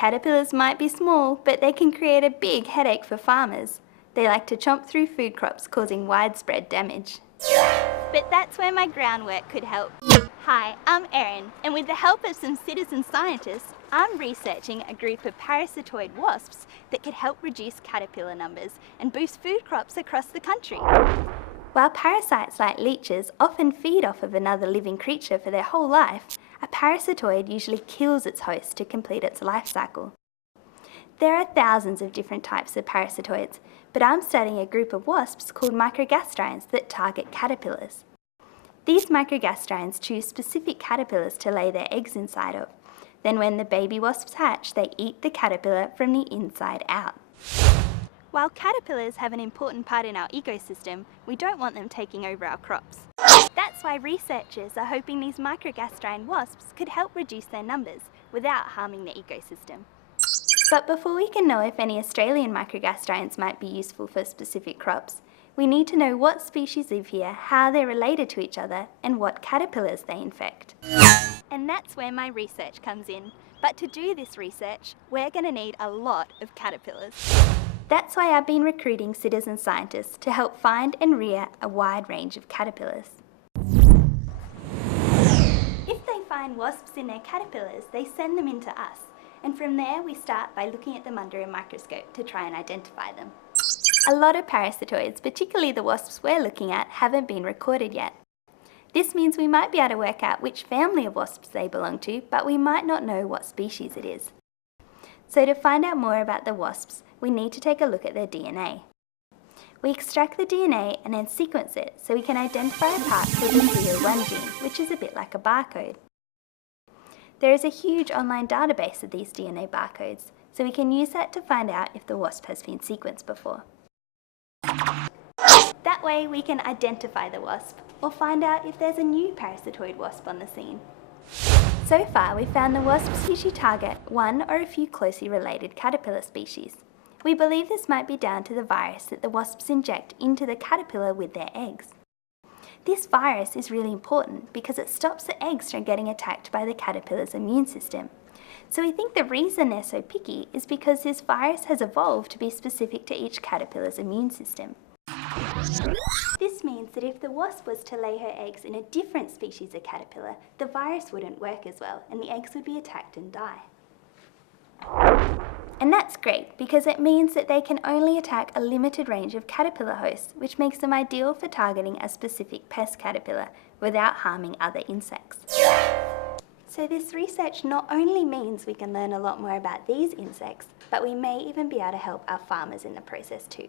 Caterpillars might be small, but they can create a big headache for farmers. They like to chomp through food crops, causing widespread damage. But that's where my groundwork could help. Hi, I'm Erinn, and with the help of some citizen scientists, I'm researching a group of parasitoid wasps that could help reduce caterpillar numbers and boost food crops across the country. While parasites like leeches often feed off of another living creature for their whole life, a parasitoid usually kills its host to complete its life cycle. There are thousands of different types of parasitoids, but I'm studying a group of wasps called microgas that target caterpillars. These microgas choose specific caterpillars to lay their eggs inside of. Then when the baby wasps hatch, they eat the caterpillar from the inside out. While caterpillars have an important part in our ecosystem, we don't want them taking over our crops. That's why researchers are hoping these microgas wasps could help reduce their numbers without harming the ecosystem. But before we can know if any Australian microgas might be useful for specific crops, we need to know what species live here, how they're related to each other, and what caterpillars they infect. And that's where my research comes in. But to do this research, we're going to need a lot of caterpillars. That's why I've been recruiting citizen scientists to help find and rear a wide range of caterpillars. If they find wasps in their caterpillars, they send them in to us. And from there, we start by looking at them under a microscope to try and identify them. A lot of parasitoids, particularly the wasps we're looking at, haven't been recorded yet. This means we might be able to work out which family of wasps they belong to, but we might not know what species it is. So to find out more about the wasps, we need to take a look at their DNA. We extract the DNA and then sequence it so we can identify a part called the CO1 gene, which is a bit like a barcode. There is a huge online database of these DNA barcodes, so we can use that to find out if the wasp has been sequenced before. That way we can identify the wasp, or find out if there's a new parasitoid wasp on the scene. So far, we've found the wasps usually target one or a few closely related caterpillar species. We believe this might be down to the virus that the wasps inject into the caterpillar with their eggs. This virus is really important because it stops the eggs from getting attacked by the caterpillar's immune system. So we think the reason they're so picky is because this virus has evolved to be specific to each caterpillar's immune system. This means that if the wasp was to lay her eggs in a different species of caterpillar, the virus wouldn't work as well and the eggs would be attacked and die. And that's great because it means that they can only attack a limited range of caterpillar hosts, which makes them ideal for targeting a specific pest caterpillar without harming other insects. So this research not only means we can learn a lot more about these insects, but we may even be able to help our farmers in the process too.